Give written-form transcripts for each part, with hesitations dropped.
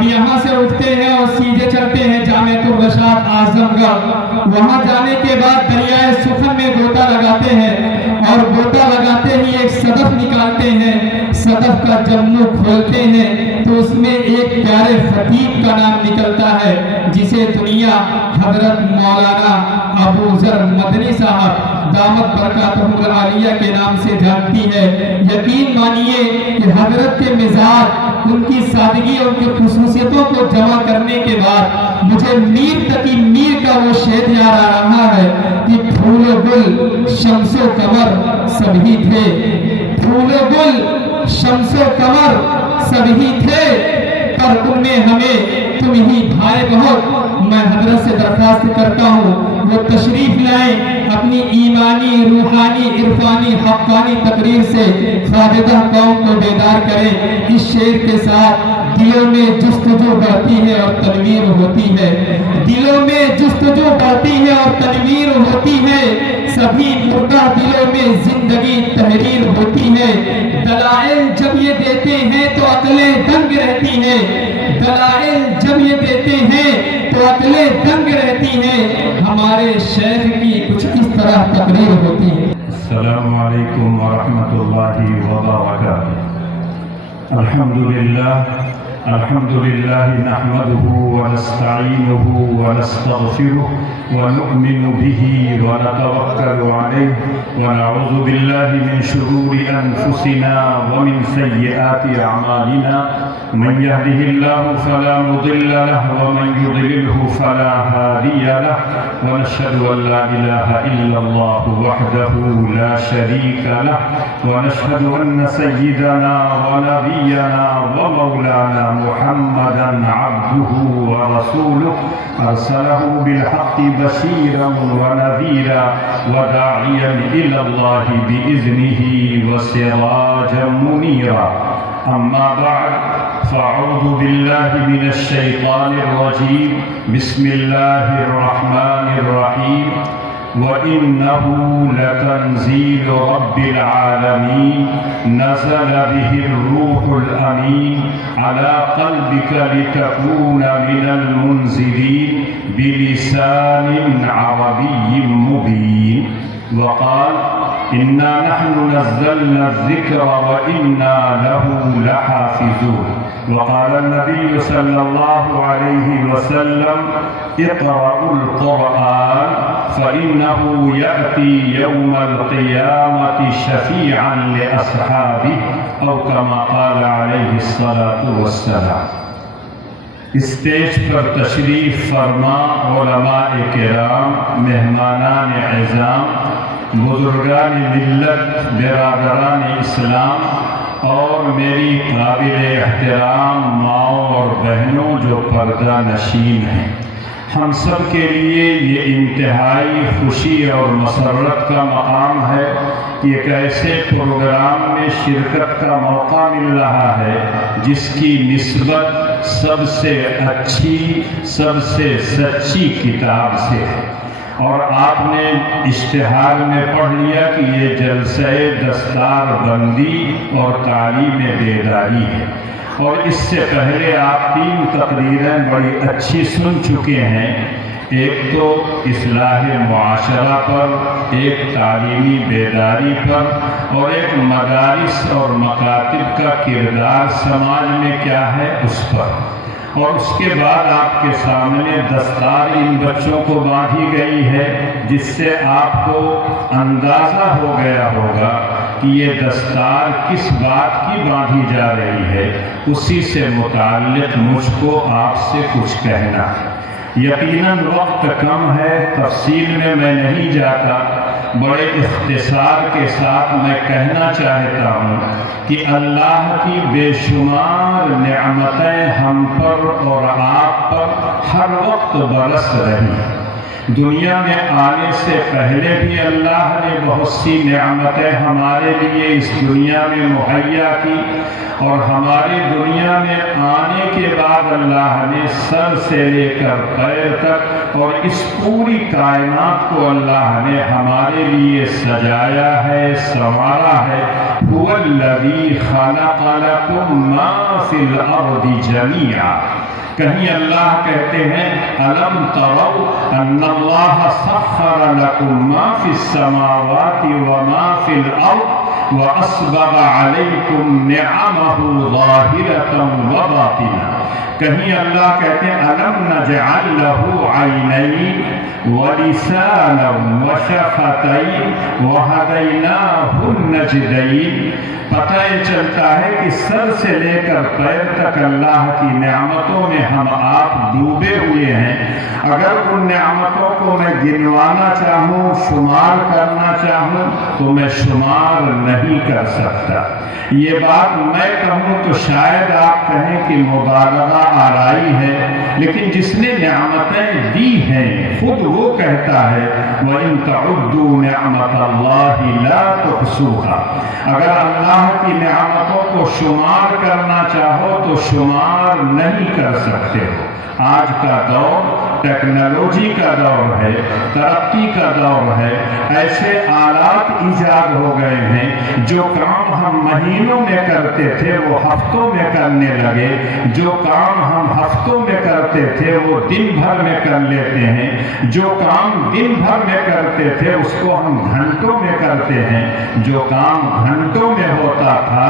اب یہاں سے اٹھتے ہیں اور سیدھے چلتے ہیں جامعۃ الرشاد اعظم گڑھ۔ وہاں جانے کے بعد دریائے سخن میں گوتا لگاتے ہیں اور گوتا لگاتے ہی ایک صدف نکالتے ہیں۔ صدف کا جب منہ کھولتے ہیں تو اس میں ایک پیارے خطیب کا نام نکلتا ہے جسے دنیا حضرت مولانا ابو ذر مدنی صاحب دامت برکاتہم العالیہ کے نام سے جانتی ہے۔ یقین مانیے کہ حضرت کے مزاج، ان کی سادگی اور ان کی خصوصیتوں کو جمع کرنے کے بعد مجھے میر تقی میر کا وہ شعر یاد آ رہا ہے کہ پھول و گل شمس و قمر سبھی تھے، پھول و گل شمس و قمر سبھی تھے، پر ان میں ہمیں تم ہی بھائے بہت۔ میں حضرت سے درخواست کرتا ہوں وہ تشریف لائیں، اپنی ایمانی، روحانی، عرفانی، حقانی تقریر سے خواجہ قوم کو بیدار کریں۔ اس شعر کے ساتھ دلوں میں جستجو بڑھتی ہے اور تنویر ہوتی ہے، دلوں میں جستجو بڑھتی ہے اور تنویر ہوتی ہے، سبھی مردہ دلوں میں زندگی تحریر ہوتی ہے۔ دلائل جب یہ دیتے ہیں تو عقلیں دنگ رہتی ہیں، دلائل جب یہ دیتے ہیں تو عقلیں دنگ رہتی ہیں۔ ہمارے شیخ کی کچھ اس طرح تقریر ہوتی ہے۔ السلام علیکم ورحمۃ اللہ وبرکاتہ۔ الحمد للہ نحمده ونستعینه ونستغفره ونؤمن به ونتوکل علیہ ونعوذ باللہ من شرور انفسنا ومن سیئات اعمالنا من يهده الله فلا مضل له ومن يضلله فلا هادي له ونشهد ان لا اله الا الله وحده لا شريك له ونشهد ان سيدنا ونبينا ومولانا محمدا عبده ورسوله ارسله بالحق بشيرا ونذيرا وداعيا الى الله باذنه وسراجا منيرا اما بعد فاعوذ بالله من الشيطان الرجيم بسم الله الرحمن الرحيم وإنه لتنزيل رب العالمين نزل به الروح الأمين على قلبك لتكون من المنزلين بلسان عربي مبين وقال إنا نحن نزلنا الذكر وإنا له لحافظون وقال النبي صلى الله عليه وسلم اقرأوا القرآن فإنه يأتي يوم القيامة شفيعا لأصحابه أو كما قال عليه الصلاة والسلام۔ اسٹیج پر تشریف فرما علماء کرام، مہمانان اعظام، بزرگان ملت، برادران اسلام اور میری قابل احترام ماؤں اور بہنوں جو پردہ نشین ہیں، ہم سب کے لیے یہ انتہائی خوشی اور مسرت کا مقام ہے کہ ایک ایسے پروگرام میں شرکت کا موقع مل رہا ہے جس کی نسبت سب سے اچھی، سب سے سچی کتاب سے ہے، اور آپ نے اشتہار میں پڑھ لیا کہ یہ جلسہ دستار بندی اور تعلیم بیداری ہے، اور اس سے پہلے آپ 3 تقریریں بڑی اچھی سن چکے ہیں، ایک تو اصلاح معاشرہ پر، ایک تعلیمی بیداری پر، اور ایک مدارس اور مکاتب کا کردار سماج میں کیا ہے اس پر، اور اس کے بعد آپ کے سامنے دستار ان بچوں کو باندھی گئی ہے جس سے آپ کو اندازہ ہو گیا ہوگا کہ یہ دستار کس بات کی باندھی جا رہی ہے، اسی سے متعلق مجھ کو آپ سے کچھ کہنا ہے۔ یقیناً وقت کم ہے، تفصیل میں نہیں جاتا، بڑے اختصار کے ساتھ میں کہنا چاہتا ہوں کہ اللہ کی بے شمار نعمتیں ہم پر اور آپ پر ہر وقت برس رہی۔ دنیا میں آنے سے پہلے بھی اللہ نے بہت سی نعمتیں ہمارے لیے اس دنیا میں مہیا کی، اور ہماری دنیا میں آنے کے بعد اللہ نے سر سے لے کر پیر تک اور اس پوری کائنات کو اللہ نے ہمارے لیے سجایا ہے، سنوارا ہے۔ هو الذی خلق لکم ما فی الارض جمیعا۔ کہیں اللہ کہتے ہیں الم تروا ان اللہ سخر لکم ما فی السماوات وما فی الارض واسبغ علیکم نعمہ ظاہرۃ وباطنہ۔ کہیں اللہ کہتے ہیں الم نجعل لہ عینین ولسانا وشفتین وہدیناہ النجدین۔ پتہ یہ چلتا ہے کہ سر سے لے کر پیر تک اللہ کی نعمتوں میں ہم آپ ڈوبے ہوئے ہیں۔ اگر ان نعمتوں کو میں گنوانا چاہوں، شمار کرنا چاہوں تو میں شمار نہیں کر سکتا۔ یہ بات میں کہوں تو شاید آپ کہیں کہ مبالغہ آرائی ہے، لیکن جس نے نعمتیں دی ہیں خود وہ کہتا ہے وَإِن تَعُدُّوا نِعْمَةَ اللَّهِ لَا تُحْصُوهَا۔ اگر اللہ کی نعمتوں کو شمار کرنا چاہو تو شمار نہیں کر سکتے ہو۔ آج کا دور ٹیکنالوجی کا دور ہے، ترقی کا دور ہے، ایسے آلات ایجاد ہو گئے ہیں جو کام ہم مہینوں میں کرتے تھے وہ ہفتوں میں کرنے لگے، جو کام ہم ہفتوں میں کرتے تھے وہ دن بھر میں کر لیتے ہیں، جو کام دن بھر میں کرتے تھے اس کو ہم گھنٹوں میں کرتے ہیں، جو کام گھنٹوں میں ہوتا تھا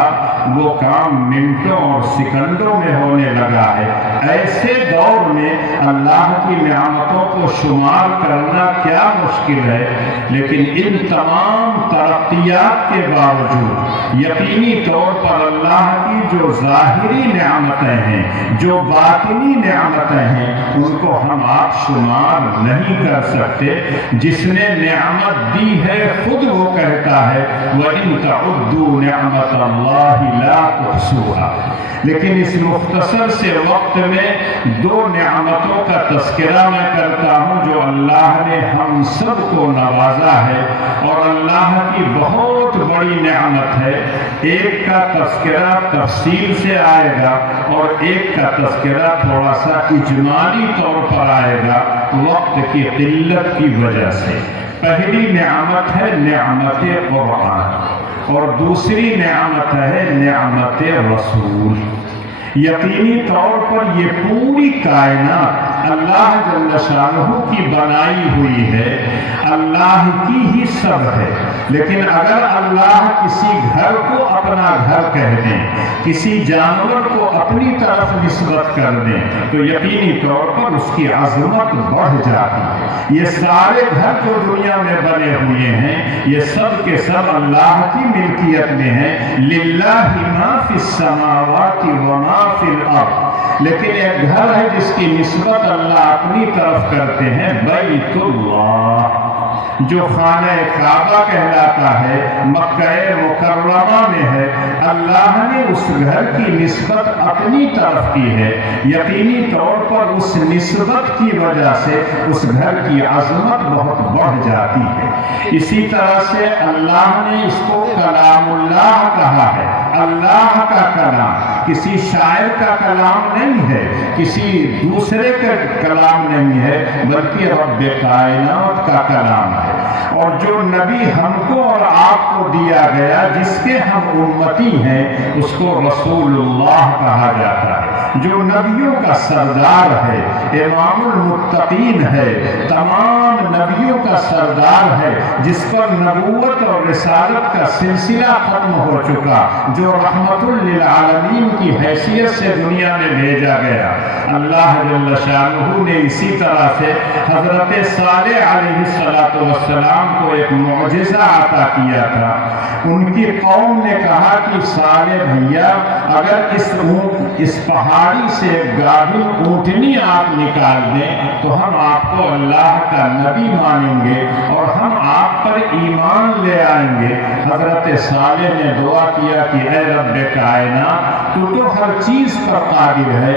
وہ کام منٹوں اور سیکنڈوں میں ہونے لگا ہے۔ ایسے دور میں اللہ کی نعمتوں کو شمار کرنا کیا مشکل ہے، لیکن ان تمام ترقیات کے باوجود یقینی طور پر اللہ کی جو ظاہری نعمتیں ہیں، جو باطنی نعمتیں ہیں، ان کو ہم آپ شمار نہیں کر سکتے۔ جس نے نعمت دی ہے خود وہ کہتا ہے وَإِن تَعُدُّوا نِعْمَةَ اللَّهِ لَا تُحْصُوهَا۔ لیکن اس مختصر سے وقت میں دو نعمتوں کا تذکرہ میں کرتا ہوں جو اللہ نے ہم سب کو نوازا ہے اور اللہ کی بہت بڑی نعمت ہے۔ ایک کا تذکرہ تفصیل سے آئے گا اور ایک کا تذکرہ تھوڑا سا اجمالی طور پر آئے گا وقت کی قلت کی وجہ سے۔ پہلی نعمت ہے نعمت قرآن اور دوسری نعمت ہے نعمت رسول۔ یقینی طور پر یہ پوری کائنات اللہ جل شانہ کی بنائی ہوئی ہے، اللہ کی ہی سب ہے، لیکن اگر اللہ کسی گھر کو اپنا گھر کہہ دیں، کسی جانور کو اپنی طرف نسبت کر دیں تو یقینی طور پر اس کی عظمت بڑھ جاتی ہے۔ یہ سارے گھر جو دنیا میں بنے ہوئے ہیں یہ سب کے سب اللہ کی ملکیت میں ہیں، للہ ما فی السماوات وما فی الارض۔ لیکن ایک گھر ہے جس کی نسبت اللہ اپنی طرف کرتے ہیں، بیت اللہ، جو خانہ کعبہ کہلاتا ہے، مکہ مکرمہ میں ہے۔ اللہ نے اس گھر کی نسبت اپنی طرف کی ہے، یقینی طور پر اس نسبت کی وجہ سے اس گھر کی عظمت بہت بڑھ جاتی ہے۔ اسی طرح سے اللہ نے اس کو کلام اللہ کہا ہے، اللہ کا کلام، کسی شاعر کا کلام نہیں ہے، کسی دوسرے کا کلام نہیں ہے، بلکہ رب کائنات کا کلام ہے۔ اور جو نبی ہم کو اور آپ کو دیا گیا جس کے ہم امتی ہیں اس کو رسول اللہ کہا جاتا ہے، جو نبیوں کا سردار ہے، امام المتقین ہے، تمام نبیوں کا سردار ہے، جس پر نبوت اور رسالت کا سلسلہ ختم ہو چکا، جو رحمت للعالمین کی حیثیت سے دنیا میں بھیجا گیا۔ اللہ جل شانہ نے اسی طرح سے حضرت صالح علیہ السلام کو ایک معجزہ عطا کیا تھا۔ ان کی قوم نے کہا کہ صالح بھیا اگر اس پہاڑی سے گاہی اونٹنی آپ نکال دیں تو ہم آپ کو اللہ کا نبی مانیں گے اور ہم آپ پر ایمان لے آئیں گے۔ حضرت صالح نے دعا کیا کہ اے رب کائنات، تو ہر چیز پر قادر ہے،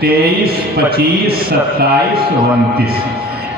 23, 25, 27, 29,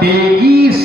23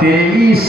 23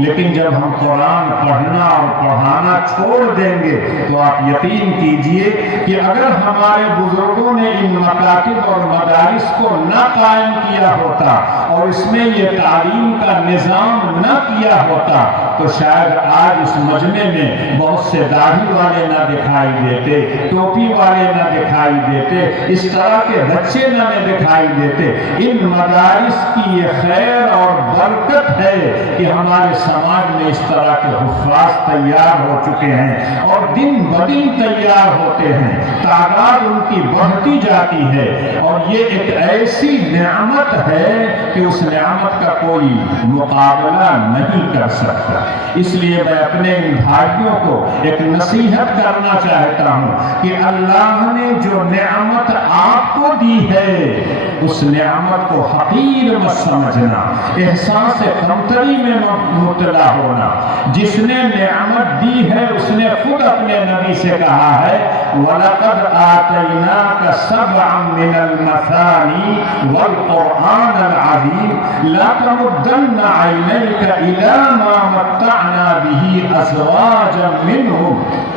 لیکن جب ہم قرآن پڑھنا اور پڑھانا چھوڑ دیں گے تو آپ یقین کیجئے کہ اگر ہمارے بزرگوں نے ان مکاتب اور مدارس کو نہ قائم کیا ہوتا اور اس میں یہ تعلیم کا نظام نہ کیا ہوتا تو شاید آج اس مجمع میں بہت سے داڑھی والے نہ دکھائی دیتے، ٹوپی والے نہ دکھائی دیتے، اس طرح کے بچے نہ دکھائی دیتے۔ ان مدارس کی یہ خیر اور برکت ہے کہ ہمارے سماج میں اس طرح کے حفاظ تیار ہو چکے ہیں اور دن بدن تیار ہوتے ہیں، تعداد ان کی بڑھتی جاتی ہے، اور یہ ایک ایسی نعمت ہے کہ اس نعمت کا کوئی مقابلہ نہیں کر سکتا۔ اس لیے میں اپنے ان بھائیوں کو ایک نصیحت کرنا چاہتا ہوں کہ اللہ نے جو نعمت آپ کو دی ہے اس نعمت کو حقیر مت سمجھنا، احساس کمتری میں مبتلا ہونا۔ جس نے نعمت دی ہے اس نے خود اپنے نبی سے کہا ہے وَلَقَدْ آتَيْنَاكَ سَبْعًا مِنَ الْمَثَانِي وَالْقُرْآنَ الْعَظِيمَ لَا تَمُدَّنَّ عَيْنَيْكَ إِلَىٰ مَا مَتَّعْنَا بِهِ أَزْوَاجًا مِّنْهُمْ۔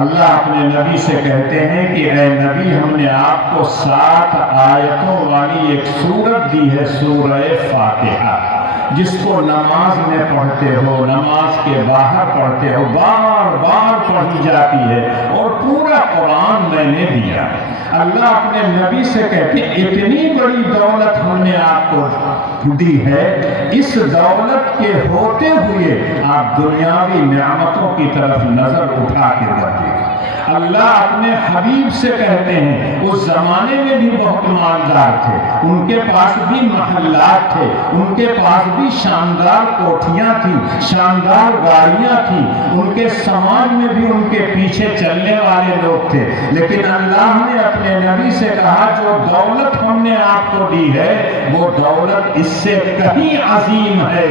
اللہ اپنے نبی سے کہتے ہیں کہ اے نبی، ہم نے آپ کو 7 آیتوں والی ایک سورت دی ہے، سورہ فاتحہ، جس کو نماز میں پڑھتے ہو، نماز کے باہر پڑھتے ہو، بار بار پڑھی جاتی ہے، اور پورا قرآن میں نے دیا۔ اللہ اپنے نبی سے کہتے ہیں اتنی بڑی دولت ہم نے آپ کو دی ہے، اس دولت کے ہوتے ہوئے آپ دنیاوی نعمتوں کی طرف نظر اٹھا کے دیکھیں۔ اللہ اپنے حبیب سے کہتے ہیں اس زمانے میں بھی بہت مالدار تھے، ان کے پاس بھی محلات تھے، ان کے پاس بھی شاندار کوٹھیاں تھیں، شاندار گاڑیاں تھیں، ان کے سامان میں بھی ان کے پیچھے چلنے والے لوگ تھے، لیکن اللہ نے اپنے نبی سے کہا جو دولت ہم نے آپ کو دی ہے وہ دولت اس سے کہیں عظیم ہے،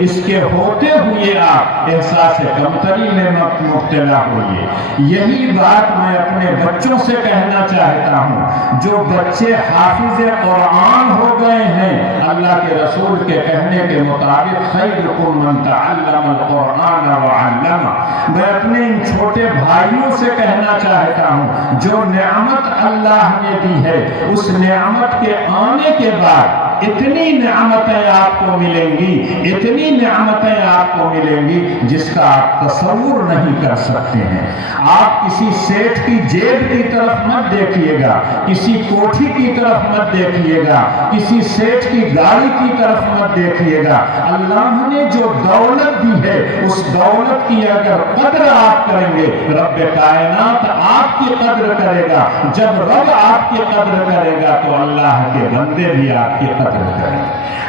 اس کے ہوتے ہوئے آپ احساس کمتری میں مبتلا ہوئے۔ یہی بات میں اپنے بچوں سے کہنا چاہتا ہوں، جو بچے حافظ قرآن ہو گئے ہیں، اللہ کے رسول کے کہنے کے مطابق خیرکم من تعلم القرآن وعلمہ، میں اپنے ان چھوٹے بھائیوں سے کہنا چاہتا ہوں جو نعمت اللہ نے دی ہے اس نعمت کے آنے کے بعد اتنی نعمتیں آپ کو ملیں گی، اتنی نعمتیں آپ کو ملیں گی جس کا آپ تصور نہیں کر سکتے ہیں۔ آپ کسی سیٹھ کی جیب کی طرف مت دیکھیے گا، کسی کوٹھی کی طرف مت دیکھیے گا، کسی سیٹھ کی گاڑی کی طرف مت دیکھیے گا۔ اللہ نے جو دولت دی ہے اس دولت کی اگر قدر آپ کریں گے رب کائنات آپ کی قدر کرے گا، جب رب آپ کی قدر کرے گا تو اللہ کے بندے بھی آپ کی قدر کریں۔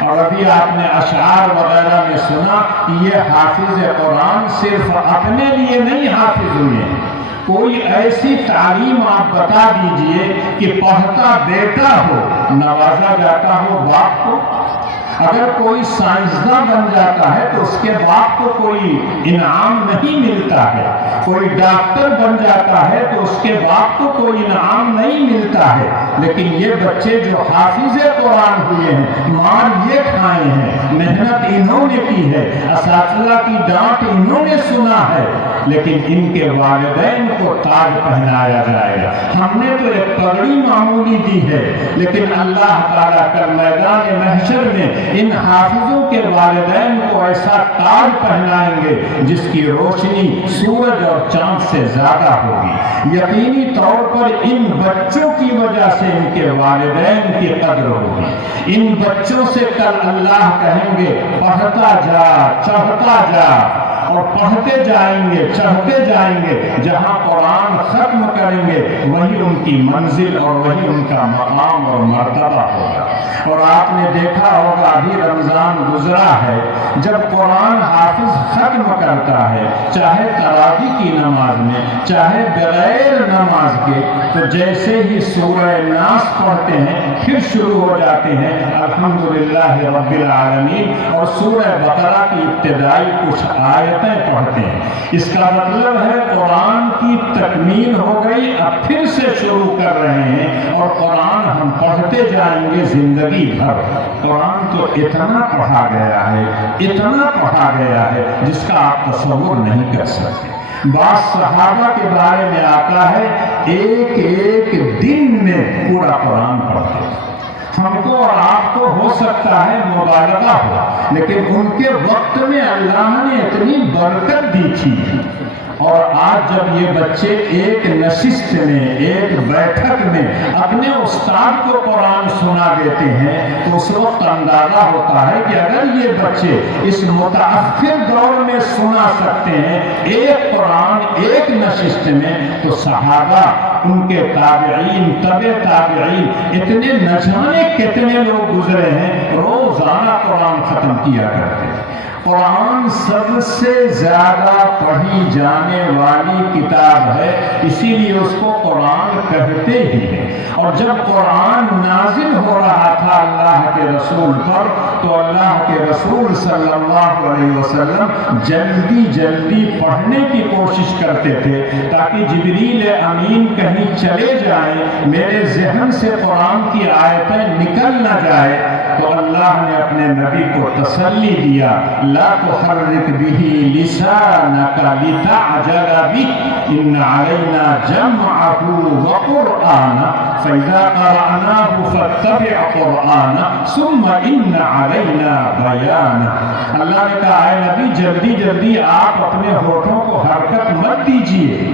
اور ابھی آپ نے اشعار وغیرہ میں سنا کہ یہ حافظ قرآن صرف اپنے لیے نہیں حافظ ہوئے، کوئی ایسی تعلیم آپ بتا دیجئے کہ پڑھتا بیٹا ہو نوازا جاتا ہو باپ کو، اگر کوئی سائنسداں بن جاتا ہے تو اس کے باپ کو کوئی انعام نہیں ملتا ہے، کوئی ڈاکٹر بن جاتا ہے تو اس کے باپ کو کوئی انعام نہیں ملتا ہے، لیکن یہ بچے جو حافظ قرآن ہوئے ہیں مار یہ کھائے ہیں، محنت انہوں نے کی ہے، اساتذہ کی ڈانٹ انہوں نے سنا ہے، لیکن ان کے والدین کو تاج پہنایا جائے گا۔ ہم نے تو ایک پگڑی معمولی دی ہے، لیکن اللہ تعالیٰ کل میدان محشر میں ان حافظوں کے والدین کو ایسا تاج پہنائیں گے جس کی روشنی سورج اور چاند سے زیادہ ہوگی۔ یقینی طور پر ان بچوں کی وجہ سے ان کے والدین کی قدر ہوگی۔ ان بچوں سے کل اللہ کہیں گے پڑھتا جا، چڑھتا جا، اور پڑھتے جائیں گے، چڑھتے جائیں گے، جہاں قرآن ختم کریں گے وہی ان کی منزل اور وہی ان کا مقام اور مرتبہ ہوگا۔ اور آپ نے دیکھا ہوگا ابھی رمضان گزرا ہے، جب قرآن حافظ ختم کرتا ہے، چاہے تراویح کی نماز میں چاہے بغیر نماز کے، تو جیسے ہی سورہ ناس پڑھتے ہیں پھر شروع ہو جاتے ہیں الحمدللہ رب العالمین، اور سورہ بقرہ کی ابتدائی کچھ آیتیں پڑھتے ہیں۔ اس کا مطلب ہے قرآن کی تکمیل ہو گئی، اب پھر سے شروع کر رہے ہیں، اور قرآن ہم پڑھتے جائیں گے زندگی بھر۔ قرآن تو اتنا پڑھا گیا ہے، اتنا پڑھا گیا ہے جس کا آپ تصور نہیں کر سکتے۔ بعض صحابہ کے بارے میں آتا ہے ایک ایک دن میں پورا قرآن پڑھتے تھے۔ ہم کو اور آپ کو ہو سکتا ہے مبالغہ ہو، لیکن ان کے وقت میں اللہ نے اتنی برکت دی تھی۔ اور آج جب یہ بچے ایک نشست میں، ایک بیٹھک میں اپنے استاد کو قرآن سنا دیتے ہیں تو اس وقت اندازہ ہوتا ہے کہ اگر یہ بچے اس متأخر دور میں سنا سکتے ہیں ایک قرآن ایک نشست میں، تو صحابہ، ان کے تابعین، تبع تابعین، اتنے نہ جانے کتنے لوگ گزرے ہیں روزانہ قرآن ختم کیا کرتے ہیں۔ قرآن سب سے زیادہ پڑھی جانے والی کتاب ہے، اسی لیے اس کو قرآن کہتے ہی ہیں۔ اور جب قرآن نازل ہو رہا تھا اللہ کے رسول پر، تو اللہ کے رسول صلی اللہ علیہ وسلم جلدی جلدی پڑھنے کی کوشش کرتے تھے تاکہ جبریل امین کہیں چلے جائیں، میرے ذہن سے قرآن کی آیتیں نکل نہ جائے۔ تو اللہ نے اپنے نبی کو تسلی دیا، لا تحرک به لسانک لتعجل به ان علینا جمعه وقرآنہ فإذا قرأناه فاتبع قرآنہ ثم ان علینا بیانہ۔ اللہ نے کہا اے نبی جلدی جلدی آپ اپنے ہونٹوں کو حرکت مت دیجیے،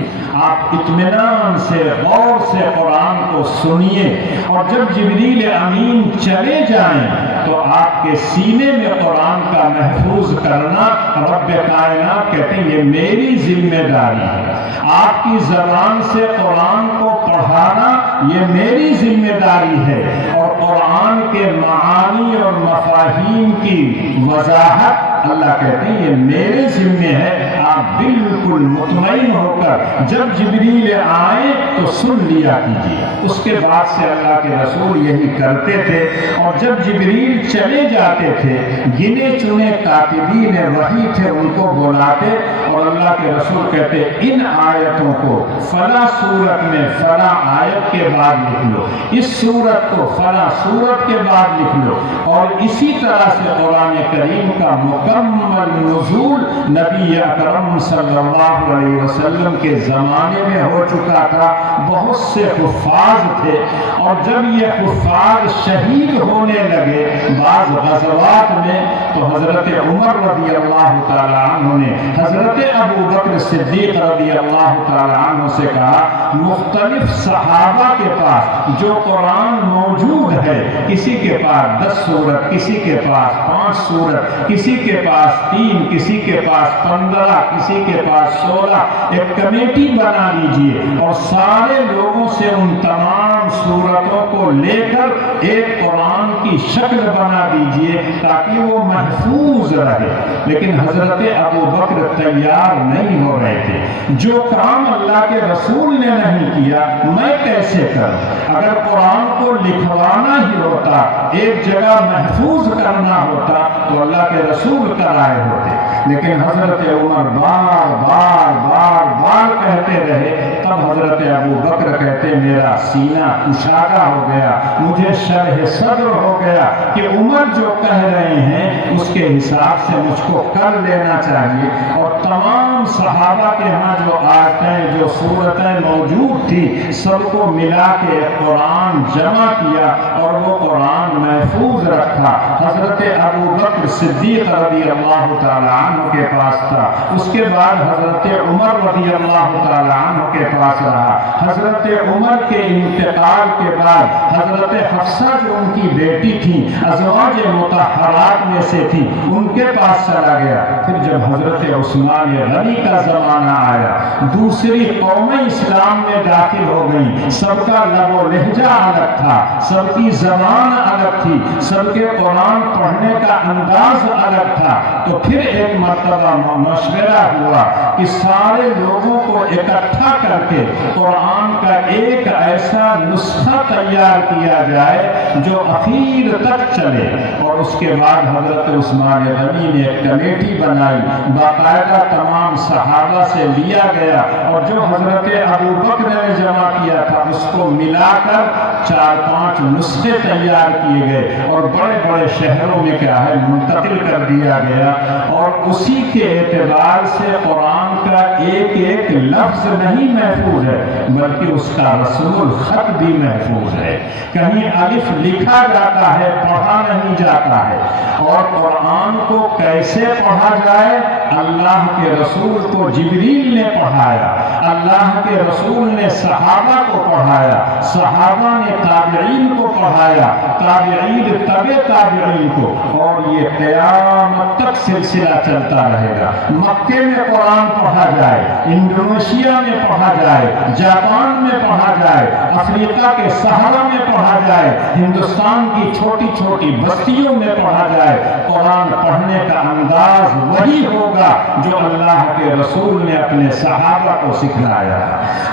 آپ اطمینان سے غور سے قرآن کو سنیے، اور جب جبریل امین چلے جائیں تو آپ کے سینے میں قرآن کا محفوظ کرنا رب کائنات کہتے ہیں یہ میری ذمہ داری ہے۔ آپ کی زبان سے قرآن کو پڑھانا یہ میری ذمہ داری ہے، اور قرآن کے معانی اور مفاہیم کی وضاحت اللہ کہتے ہیں یہ میرے ذمہ ہے۔ آپ بالکل مطمئن ہو کر جب جبریل آئے تو سن لیا کیجیے۔ اس کے بعد سے اللہ کے رسول یہی کرتے تھے، اور جب جبریل چلے جاتے تھے گنے چنے کاتبین وحی تھے ان کو بلاتے، اور اللہ کے رسول کہتے ان آیتوں کو فلاں سورت میں فلاں آیت کے بعد لکھ لو، اس سورت کو فلاں سورت کے بعد لکھ لو۔ اور اسی طرح سے قرآن کریم کا مکمل نزول نبی اکرم صلی اللہ علیہ وسلم کے زمانے میں ہو چکا تھا۔ بہت سے حفاظ تھے، اور جب یہ حفاظ شہید ہونے لگے بعض غزوات میں، تو حضرت عمر رضی اللہ تعالی عنہ نے حضرت ابو بکر صدیق رضی اللہ تعالی عنہ سے کہا مختلف صحابہ کے پاس جو قرآن موجود ہے، کسی کے پاس 10 سورت، کسی کے پاس 5 سورت، کسی کے پاس 3، کسی کے پاس 15، کسی کے پاس 16، ایک کمیٹی بنا لیجئے اور سارے لوگوں سے ان تمام سورتوں کو لے کر ایک قرآن کی شکل بنا دیجئے تاکہ وہ محفوظ رہے۔ لیکن حضرت ابو بکر تیار نہیں ہو رہے تھے، جو کام اللہ کے رسول نے نہیں کیا میں کیسے کروں؟ اگر قرآن کو لکھوانا ہی ہوتا، ایک جگہ محفوظ کرنا ہوتا تو اللہ کے رسول کرائے ہوتے۔ لیکن حضرت عمر بار بار بار بار کہتے رہے، تب حضرت ابو بکر کہتے میرا سینہ کشادہ ہو گیا، مجھے شرح صدر ہو گیا کہ عمر جو کہہ رہے ہیں اس کے حساب سے مجھ کو کر لینا چاہیے۔ اور تمام صحابہ کے ہاں جو آیتیں جو سورتیں موجود تھی سب کو ملا کے قرآن جمع کیا اور وہ قرآن محفوظ رکھا۔ حضرت ابو بکر صدیق رضی اللہ تعالی عنہ کے پاس تھا، اس کے بعد حضرت عمر رضی اللہ تعالی عنہ کے پاس پاس رہا۔ حضرت عمر کے انتقال کے بعد حضرت حفصہ جو ان کی بیٹی تھی، ازواج مطہرات میں سے تھی، ان کے پاس چلا گیا۔ پھر جب حضرت عثمان غنی کا زمانہ آیا، دوسری قومیں اسلام میں داخل ہو گئیں، سب کا لب و لہجہ الگ تھا، سب کی زبان الگ تھی، سب کے قرآن پڑھنے کا انداز الگ تھا، تو پھر ایک مرتبہ مشورہ ہوا کہ سارے لوگوں کو اکٹھا کر کے قرآن کا ایک ایسا نسخہ تیار کیا جائے جو اخیر تک چلے۔ اور اس کے بعد حضرت عثمان غنی نے ایک کمیٹی بنائی، باقاعدہ تمام صحابہ سے لیا گیا، اور جو حضرت ابو بکر نے جمع کیا تھا اس کو ملا کر 4-5 نسخے تیار کیے گئے، اور بڑے بڑے شہروں میں کیا ہے منتقل کر دیا گیا۔ اور اسی کے اعتبار سے قرآن کا ایک ایک لفظ نہیں محفوظ ہے، بلکہ اس کا رسم الخط بھی محفوظ ہے۔ کہیں الف لکھا جاتا ہے، پڑھا نہیں جاتا ہے۔ اور قرآن کو کیسے پڑھا جائے؟ اللہ کے رسول کو جبریل نے پڑھایا، اللہ کے رسول نے صحابہ کو پڑھایا، صحابہ نے تابعین کو پڑھایا، تابعین تبع تابعین کو، اور یہ قیامت تک سلسلہ چلتا رہے گا۔ مکے میں قرآن پڑھا جائے، انڈونیشیا میں پڑھا جائے، جاپان میں پڑھا جائے، افریقہ کے صحرا میں پڑھا جائے، ہندوستان کی چھوٹی چھوٹی بستیوں میں پڑھا جائے، قرآن پڑھنے کا انداز وہی ہوگا جو اللہ کے رسول نے اپنے صحابہ کو سکھلایا۔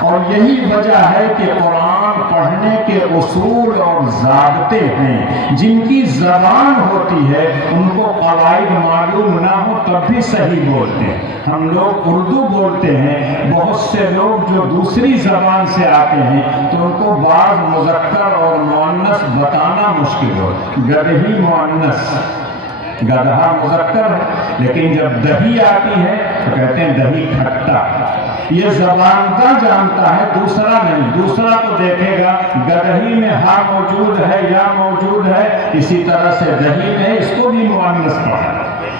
اور یہی وجہ ہے کہ قرآن پڑھنے کے اصول اور ضابطے ہیں، جن کی زبان ہوتی ہے ان کو قواعد معلوم نہ ہو تب بھی صحیح بولتے ہیں۔ ہم لوگ اردو بولتے ہیں، بہت سے لوگ جو دوسری زبان سے آتے ہیں تو ان کو بعض مذکر اور مؤنث بتانا مشکل ہو۔ گدہی مؤنث، گدھا مذکر ہے، لیکن جب دہی آتی ہے تو کہتے ہیں دہی کھٹا۔ یہ زبان کا جانتا ہے، دوسرا نہیں۔ دوسرا تو دیکھے گا گدہی میں ہاں موجود ہے یا موجود ہے، اسی طرح سے دہی میں اس کو بھی مؤنث پڑھا۔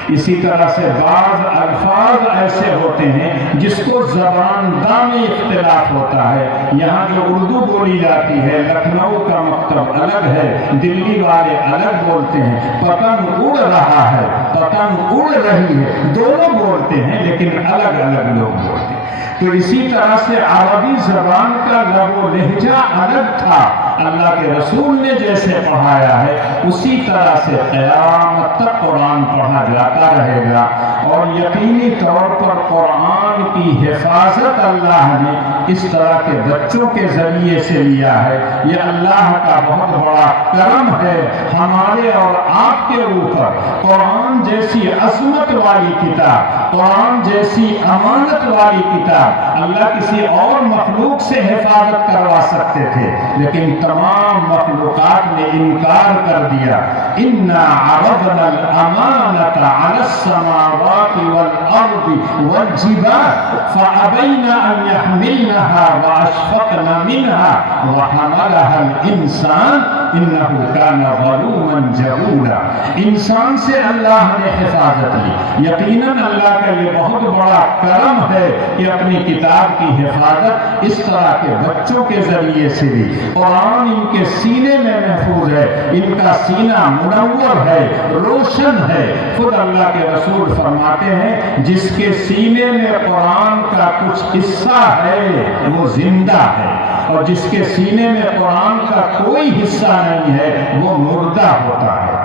اسی طرح سے بعض الفاظ ایسے ہوتے ہیں جس کو زبان داں میں اختلاف ہوتا ہے۔ یہاں جو اردو بولی جاتی ہے، لکھنؤ کا مکتب الگ ہے، دلی والے الگ بولتے ہیں۔ پتنگ اڑ رہا ہے، پتنگ اڑ رہی ہے، دونوں بولتے ہیں لیکن الگ الگ لوگ بولتے ہیں۔ تو اسی طرح سے عربی زبان کا لب و لہجہ الگ تھا، اللہ کے رسول نے جیسے پڑھایا ہے اسی طرح سے قیامت تک قرآن پڑھا جاتا رہے گا۔ اور یقینی طور پر قرآن کی حفاظت اللہ نے اس طرح کے بچوں کے ذریعے سے لیا ہے۔ یہ اللہ کا بہت بڑا کرم ہے ہمارے اور آپ کے اوپر۔ قرآن جیسی عظمت والی کتاب، قرآن جیسی امانت والی کتاب اللہ کسی اور مخلوق سے حفاظت کروا سکتے تھے، لیکن تمام مخلوقات نے انکار کر دیا۔ اِنَّا عَرَضْنَا الْأَمَانَةَ عَلَى السَّمَاوَاتِ وَالْأَرْضِ وَالْجِبَالِ فَأَبَيْنَ أَنْ يَحْمِلْنَهَا وَأَشْفَقْنَ مِنْهَا وَحَمَلَهَا الْإِنسَانُ إِنَّهُ كَانَ ظَلُومًا جَهُولًا۔ انسان سے اللہ نے حفاظت لی۔ یقیناً اللہ کا یہ بہت بڑا کرم ہے کہ اپنی کتاب کی حفاظت اس طرح کے بچوں کے ذریعے سے لی۔ قرآن ان کے سینے میں محفوظ ہے، ان کا سینہ منور ہے، روشن ہے۔ خود اللہ کے رسول فرماتے ہیں جس کے سینے میں قرآن کا کچھ حصہ ہے وہ زندہ ہے، اور جس کے سینے میں قرآن کا کوئی حصہ نہیں ہے وہ مردہ ہوتا ہے۔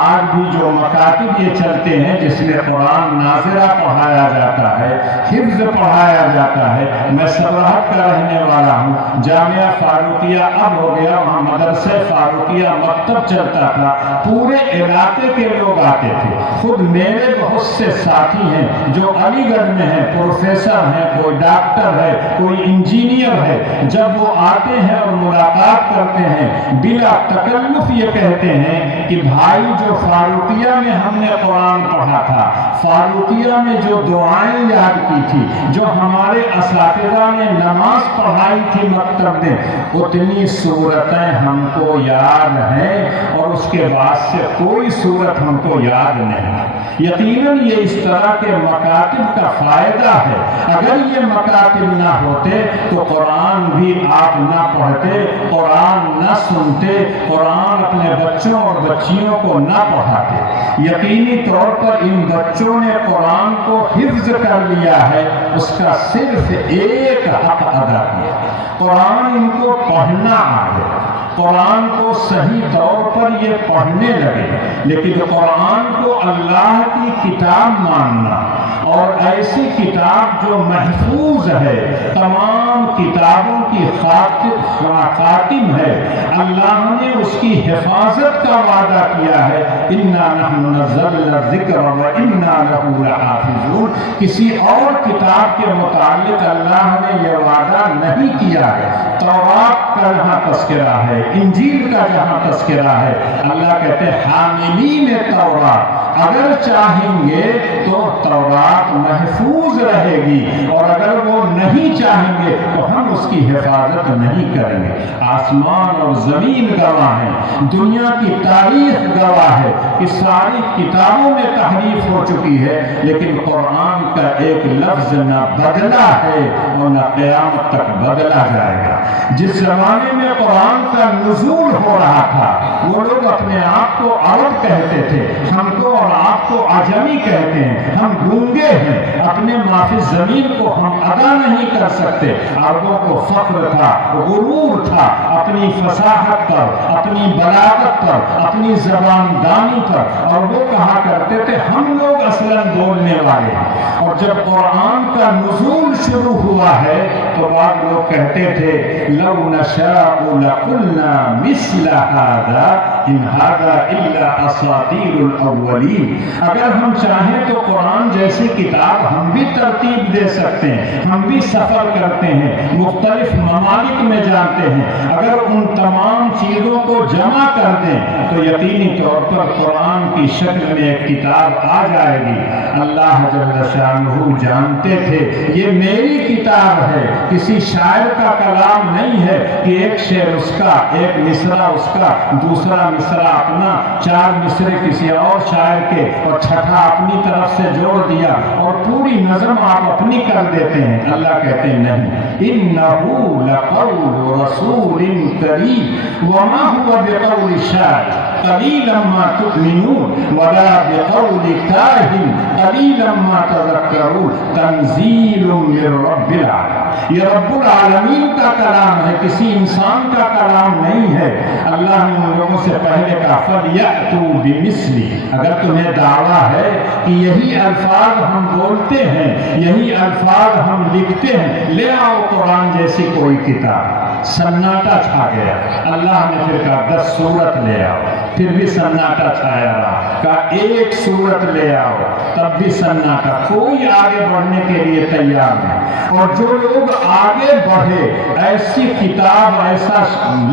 آج بھی جو مکاتب یہ چلتے ہیں جس میں قرآن ناظرہ پڑھایا جاتا ہے، حفظ پڑھایا جاتا ہے، میں سبرہٹ کا رہنے والا ہوں، جامعہ فاروقیہ اب ہو گیا، وہاں مدرسہ فاروقیہ مکتب چلتا تھا، پورے علاقے کے لوگ آتے تھے۔ خود میرے بہت سے ساتھی ہیں جو علی گڑھ میں ہیں، پروفیسر ہیں، کوئی ڈاکٹر ہے، کوئی انجینئر ہے، جب وہ آتے ہیں اور ملاقات کرتے ہیں بلا تکلف یہ کہتے ہیں کہ بھائی جو جو فاروقیہ میں ہم نے قرآن پڑھا تھا، فاروقیہ میں جو دعائیں یاد کی تھی، جو ہمارے اساتذہ نے نماز پڑھائی تھی مکتب میں، اتنی صورتیں ہم کو یاد ہیں اور اس کے بعد سے کوئی صورت ہم کو یاد نہیں۔ یقیناً یہ اس طرح کے مکاتب کا فائدہ ہے۔ اگر یہ مکاتب نہ ہوتے تو قرآن بھی آپ نہ پڑھتے، قرآن نہ سنتے، قرآن اپنے بچوں اور بچیوں کو نہ پڑھاتے۔ یقینی طور پر ان بچوں نے قرآن کو حفظ کر لیا ہے، اس کا صرف ایک حق ادا کیا، قرآن ان کو پڑھنا آ گیا، قرآن کو صحیح طور پر یہ پڑھنے لگے۔ لیکن قرآن کو اللہ کی کتاب ماننا اور ایسی کتاب جو محفوظ ہے، تمام کتابوں کی خاتم ہے، اللہ نے اس کی حفاظت کا وعدہ کیا ہے، اِنَّا نَحْنُ نَزَّلْنَا الذِّكْرَ وَإِنَّا لَهُ لَحَافِظُونَ۔ کسی اور کتاب کے متعلق اللہ نے یہ وعدہ نہیں کیا ہے۔ تورات کا جہاں تذکرہ ہے، انجیل کا جہاں تذکرہ ہے، اللہ کہتے ہیں حاملین تورات، اگر چاہیں گے تو تورات محفوظ رہے گی، اور اگر وہ نہیں چاہیں گے تو ہم اس کی حفاظت نہیں کریں گے۔ آسمان اور زمین گواہ ہیں، دنیا کی تاریخ گواہ ہے کہ ساری کتابوں میں تحریف ہو چکی ہے، لیکن قرآن کا ایک لفظ نہ بدلا ہے اور نہ قیامت تک بدلا جائے گا۔ جس زمانے میں قرآن کا نزول ہو رہا تھا، وہ لوگ اپنے آپ کو عرب کہتے تھے، ہم کو اور آپ کو عجمی کہتے ہیں، ہم گونگے ہیں، اپنے معافی زمین کو ہم ادا نہیں کر سکتے۔ عربوں کو فخر تھا، غرور تھا اپنی فصاحت پر، اپنی بلاغت پر، اپنی زبان دانی پر، اور وہ کہا کرتے تھے ہم لوگ اصلاً بولنے والے ہیں۔ اور جب قرآن کا نزول شروع ہوا ہے تو بعض لوگ کہتے تھے لو نشاء لقلنا مثل هذا ان هذا الا اساطیر الاولین۔ اگر ہم چاہیں تو قرآن جیسی کتاب ہم بھی ترتیب دے سکتے ہیں، ہم بھی سفر کرتے ہیں، مختلف ممالک میں جاتے ہیں، اگر ان تمام چیزوں کو جمع کر دیں تو یقینی طور پر قرآن کی شکل میں ایک کتاب آ جائے گی۔ اللہ جل شانہ جانتے تھے یہ میری کتاب ہے، کسی شاعر کا کلام نہیں ہے کہ ایک شعر اس کا، ایک مصرع اس کا، دوسرا مصرع اپنا، چار مصرے کسی اور شاعر کے، اور چھٹا اپنی طرف سے جوڑ دیا اور پوری نظم آپ اپنی کر دیتے ہیں۔ اللہ کہتے ہیں نہیں، اِنَّهُ لَقَوْلُ رَسُولٍ كَرِيمٍ وَمَا هُوَ بِقَوْلِ شَاعِرٍ قَلِيلًا مَا تُؤْمِنُونَ وَلَا بِقَوْلِ كَاهِنٍ قَلِيلًا مَا تَذَكَّرُونَ تَنزِيلٌ مِّن رَّبِّ الْعَالَمِينَ۔ یہ رب العالمین کا کلام ہے، کسی انسان کا کلام نہیں ہے۔ اللہ نے ان لوگوں سے پہلے کہا فَلْيَأْتُوا بِمِثْلِهِ، اگر تمہیں دعویٰ ہے کہ یہی الفاظ ہم بولتے ہیں، یہی الفاظ ہم لکھتے ہیں، لے آؤ قرآن جیسی کوئی کتاب۔ سناٹا چھا گیا، اللہ نے پھر کہا 10 سورت لے آؤ، پھر بھی سناٹا چھایا رہا، کہا 1 سورت لے آؤ، تب بھی سناٹا، کوئی آگے بڑھنے کے لیے تیار نہیں۔ اور جو لوگ آگے بڑھے ایسی کتاب ایسا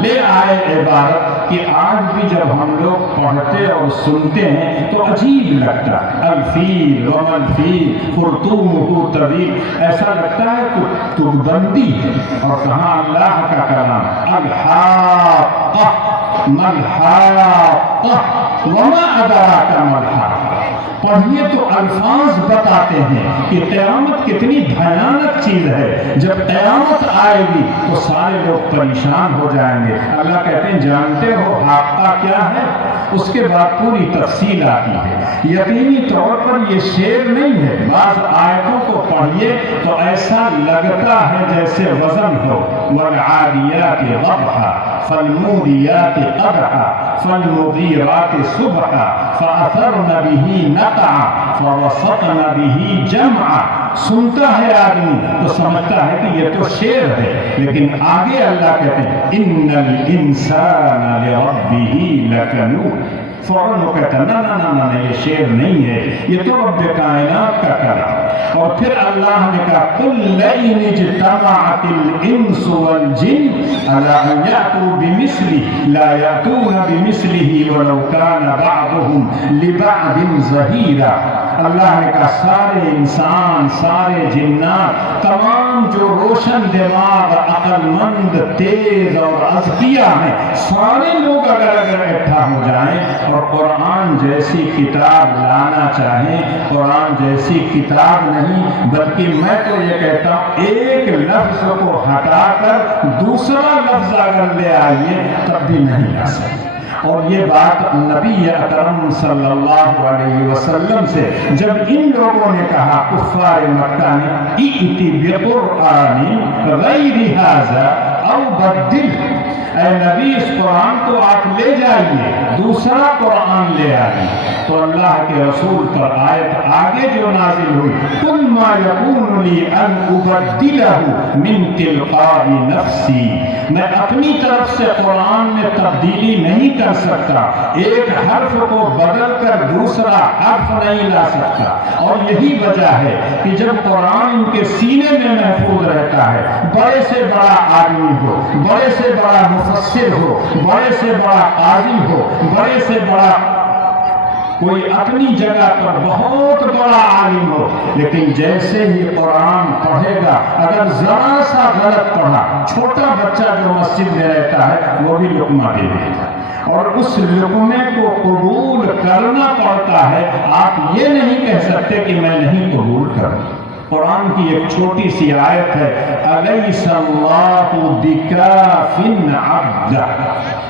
لے آئے عبارت کہ آج بھی جب ہم لوگ پڑھتے اور سنتے ہیں تو عجیب لگتا ہے، الفیل ومن فیل خرطومہ طویل، ایسا لگتا ہے کہ تربندی ہے۔ اور کہاں اللہ کا کلام الحاقہ ما الحاقہ وما ادراک ما الحاقہ، پڑھیے تو الفاظ بتاتے ہیں کہ قیامت کتنی بھیانک چیز ہے، جب قیامت آئے گی تو سارے لوگ پریشان ہو جائیں گے۔ اللہ کہتے ہیں جانتے ہو حاقہ کیا ہے؟ اس کے بعد پوری تفصیل آتی ہے۔ یقینی طور پر یہ شعر نہیں ہے، بعض آیتوں کو پڑھیے تو ایسا لگتا ہے جیسے وزن ہو، والعادیات ضبحا فالموریات قدحا فالمغیرات صبحا فأثرن به نقعا فوسطن به جمعا۔ سنتا ہے آدمی تو سمجھتا ہے کہ یہ تو شعر ہے، لیکن آگے اللہ کہتے ہیں ان الانسان لربه لکنود، فوراً وہ کہتا ہے نا یہ شعر نہیں ہے، یہ تو رب کائنات کا کلام۔ اور پھر اللہ نے کہا قُلْ لَئِنِ اجْتَمَعَتِ الْإِنسُ وَالْجِنُّ عَلَىٰ أَن يَأْتُوا بِمِثْلِهِ لَا يَأْتُونَ بِمِثْلِهِ وَلَوْ كَانَ بَعْضُهُمْ لِبَعْضٍ ظَهِيرًا۔ اللہ نے کہا سارے انسان، سارے جنات، تمام جو روشن دماغ، عقل مند، تیز اور اذکیاء ہیں، سارے لوگ اگر اکٹھا ہو جائیں اور قرآن جیسی کتاب لانا چاہیں، قرآن جیسی کتاب نہیں بلکہ میں تو یہ کہتا ہوں ایک لفظ کو ہٹا کر دوسرا لفظ اگر لے آئیے تب بھی نہیں آ سکتے۔ اور یہ بات نبی اکرم صلی اللہ علیہ وسلم سے جب ان لوگوں نے کہا کفار مکہ نے ائتی بقرآن غیر ھذا او بدل، اے نبی اس قرآن کو آپ لے جائیے، دوسرا قرآن لے آئیے، تو اللہ کے رسول پر آیت آگے جو نازل ہوئی قُلْ مَا يَكُونُ لِي أَنْ أُبَدِّلَهُ مِنْ تِلْقَاءِ نَفْسِي، میں اپنی طرف سے قرآن میں تبدیلی نہیں کر سکتا، ایک حرف کو بدل کر دوسرا حرف نہیں لا سکتا۔ اور یہی وجہ ہے کہ جب قرآن ان کے سینے میں محفوظ رہتا ہے، بڑے سے بڑا عالم ہو، بڑے سے بڑا مفسر ہو، بڑے سے بڑا قاضی ہو، بڑے سے بڑا کوئی اپنی جگہ پر بہت بڑا عالم ہو، لیکن جیسے ہی قرآن پڑھے گا اگر ذرا سا غلط پڑھا، چھوٹا بچہ جو مسجد میں رہتا ہے وہ بھی لقمہ دے دیتا ہے، اور اس لقمے کو قبول کرنا پڑتا ہے۔ آپ یہ نہیں کہہ سکتے کہ میں نہیں قبول کروں۔ قرآن کی ایک چھوٹی سی آیت ہے الیس اللہ بکاف عبدہ۔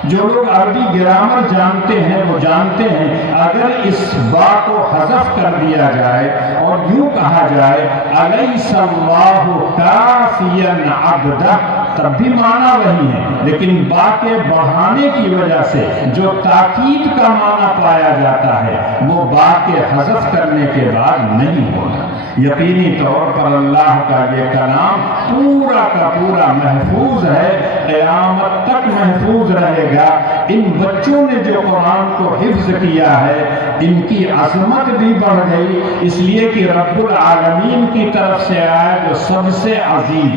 جو لوگ عربی گرامر جانتے ہیں وہ جانتے ہیں اگر اس با کو حذف کر دیا جائے اور یوں کہا جائے الیس اللہ کافیا عبدہ تب بھی معنی وہی ہے، لیکن با کے بڑھانے کی وجہ سے جو تاکید کا معنی پایا جاتا ہے وہ با کے حذف کرنے کے بعد نہیں ہوتا۔ یقینی طور پر اللہ کا یہ کلام پورا کا پورا محفوظ ہے، قیامت تک محفوظ رہے گا۔ ان بچوں نے جو قرآن کو حفظ کیا ہے ان کی عظمت بھی بڑھ گئی، اس لیے کہ رب العالمین کی طرف سے آیا جو سب سے عظیم،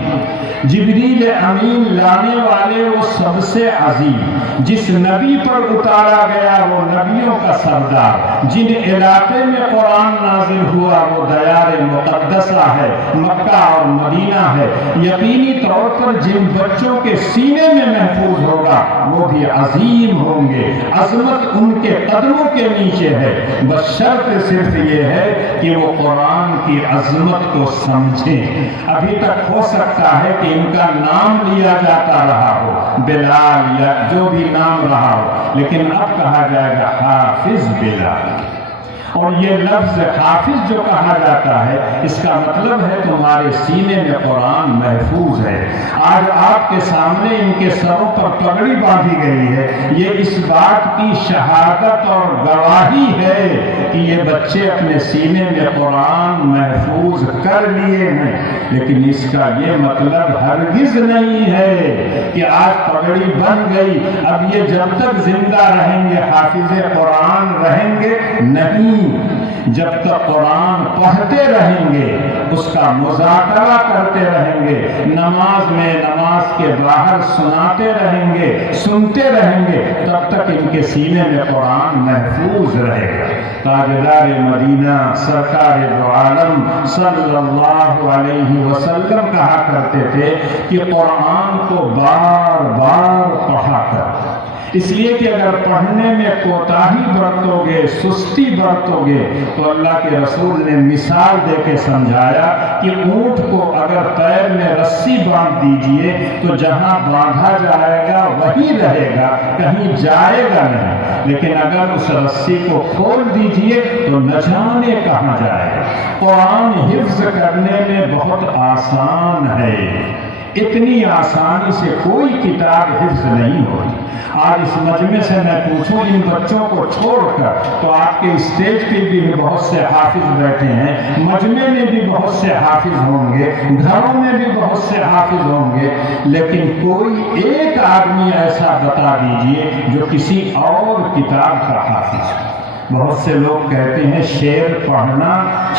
جبریل امین لانے والے وہ سب سے عظیم، جس نبی پر اتارا گیا وہ نبیوں کا سردار، جن علاقے میں قرآن نازل ہوا وہ دیار مقدسہ ہے، مکہ اور مدینہ ہے۔ یقینی طور پر جن بچوں کے سینے میں محفوظ ہوگا وہ بھی عظیم ہوں گے، عظمت ان کے قدموں کے نیچے ہے، بس شرط صرف یہ ہے کہ وہ قرآن کی عظمت کو سمجھیں۔ ابھی تک ہو سکتا ہے کہ ان کا نام لیا جاتا رہا ہو، بلال یا جو بھی نام رہا ہو، لیکن اب کہا جائے گا حافظ بلال۔ اور یہ لفظ حافظ جو کہا جاتا ہے اس کا مطلب ہے تمہارے سینے میں قرآن محفوظ ہے۔ آج آپ کے سامنے ان کے سروں پر پگڑی باندھی گئی ہے، یہ اس بات کی شہادت اور گواہی ہے کہ یہ بچے اپنے سینے میں قرآن محفوظ کر لیے ہیں، لیکن اس کا یہ مطلب ہرگز نہیں ہے کہ آج پگڑی بن گئی اب یہ جب تک زندہ رہیں گے حافظ قرآن رہیں گے، نہیں، جب تک قرآن پڑھتے رہیں گے، اس کا مذاکرہ کرتے رہیں گے، نماز میں نماز کے باہر سناتے رہیں گے، سنتے رہیں گے، تب تک ان کے سینے میں قرآن محفوظ رہے گا۔ تاجدار مدینہ سرکار دو عالم صلی اللہ علیہ وسلم کہا کرتے تھے کہ قرآن کو بار بار پڑھا کر، اس لیے کہ اگر پڑھنے میں کوتاہی برتو گے، سستی برتو گے تو اللہ کے رسول نے مثال دے کے سمجھایا کہ اونٹ کو اگر پیر میں رسی باندھ دیجئے تو جہاں باندھا جائے گا وہی رہے گا، کہیں جائے گا نہیں، لیکن اگر اس رسی کو کھول دیجئے تو نہ جانے کہاں جائے گا۔ قرآن حفظ کرنے میں بہت آسان ہے، اتنی آسانی سے کوئی کتاب حفظ نہیں ہوتی۔ آج اس مجمع سے میں پوچھوں ان بچوں کو چھوڑ کر تو آپ کے اسٹیج پہ بھی بہت سے حافظ بیٹھے ہیں، مجمع میں بھی بہت سے حافظ ہوں گے، گھروں میں بھی بہت سے حافظ ہوں گے، لیکن کوئی ایک آدمی ایسا بتا دیجئے جو کسی اور کتاب کا حافظ ہے۔ بہت سے لوگ کہتے ہیں شعر پڑھنا،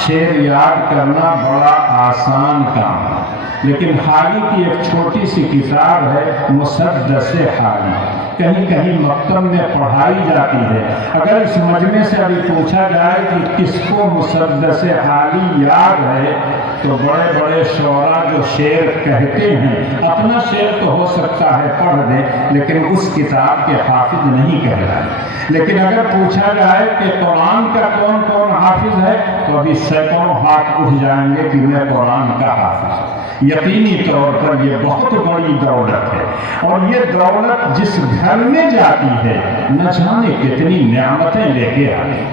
شعر یاد کرنا بڑا آسان کام ہے، لیکن حالی کی ایک چھوٹی سی کتاب ہے مسدس حالی، کہیں کہیں مکتب میں پڑھائی جاتی ہے۔ اگر اس مجمع سے ابھی پوچھا جائے کہ کس کو مسدس حالی یاد ہے تو بڑے بڑے شعراء جو شعر کہتے ہیں، اپنا شعر تو ہو سکتا ہے پڑھ دیں لیکن اس کتاب کے حافظ نہیں کہلائے۔ لیکن اگر پوچھا جائے کہ قرآن کا کون کون حافظ ہے تو ابھی سینکڑوں ہاتھ اٹھ جائیں گے کہ میں قرآن کا حافظ ہوں۔ یقینی طور پر یہ بہت بڑی دولت ہے، اور یہ دولت جس گھر میں جاتی ہے نہ جانے کتنی نعمتیں لے کے آتی۔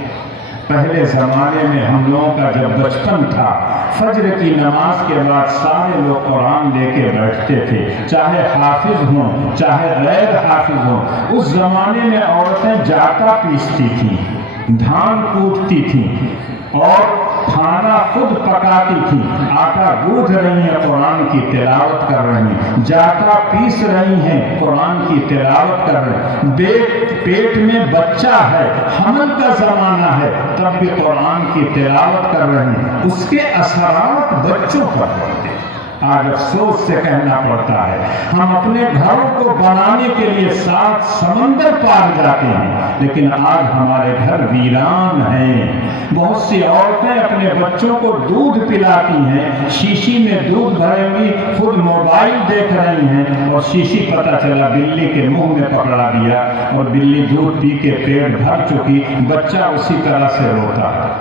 پہلے زمانے میں ہم لوگوں کا جب بچپن تھا، فجر کی نماز کے بعد سارے لوگ قرآن لے کے بیٹھتے تھے، چاہے حافظ ہوں چاہے غیر حافظ ہوں۔ اس زمانے میں عورتیں جاتا پیستی تھیں، دھان کوٹتی تھیں اور کھانا خود پکاتی تھی، آٹا گوندھ رہی ہیں قرآن کی تلاوت کر رہی ہیں، جاتا پیس رہی ہیں قرآن کی تلاوت کر رہی ہیں، پیٹ میں بچہ ہے، حمل کا زمانہ ہے، تب بھی قرآن کی تلاوت کر رہی ہیں۔ اس کے اثرات بچوں پر پڑتے ہیں۔ آج افسوس سے کہنا پڑتا ہے ہم اپنے گھروں کو بنانے کے لیے 7 سمندر پار جاتے ہیں، لیکن آج ہمارے گھر ویران ہیں۔ بہت سی عورتیں اپنے بچوں کو دودھ پلاتی ہیں، شیشی میں دودھ بھریں گی، خود موبائل دیکھ رہی ہیں، اور شیشی پتہ چلا بلی کے منہ میں پکڑا دیا اور بلی دودھ پی کے پیٹ بھر چکی، بچہ اسی طرح سے روتا ہے۔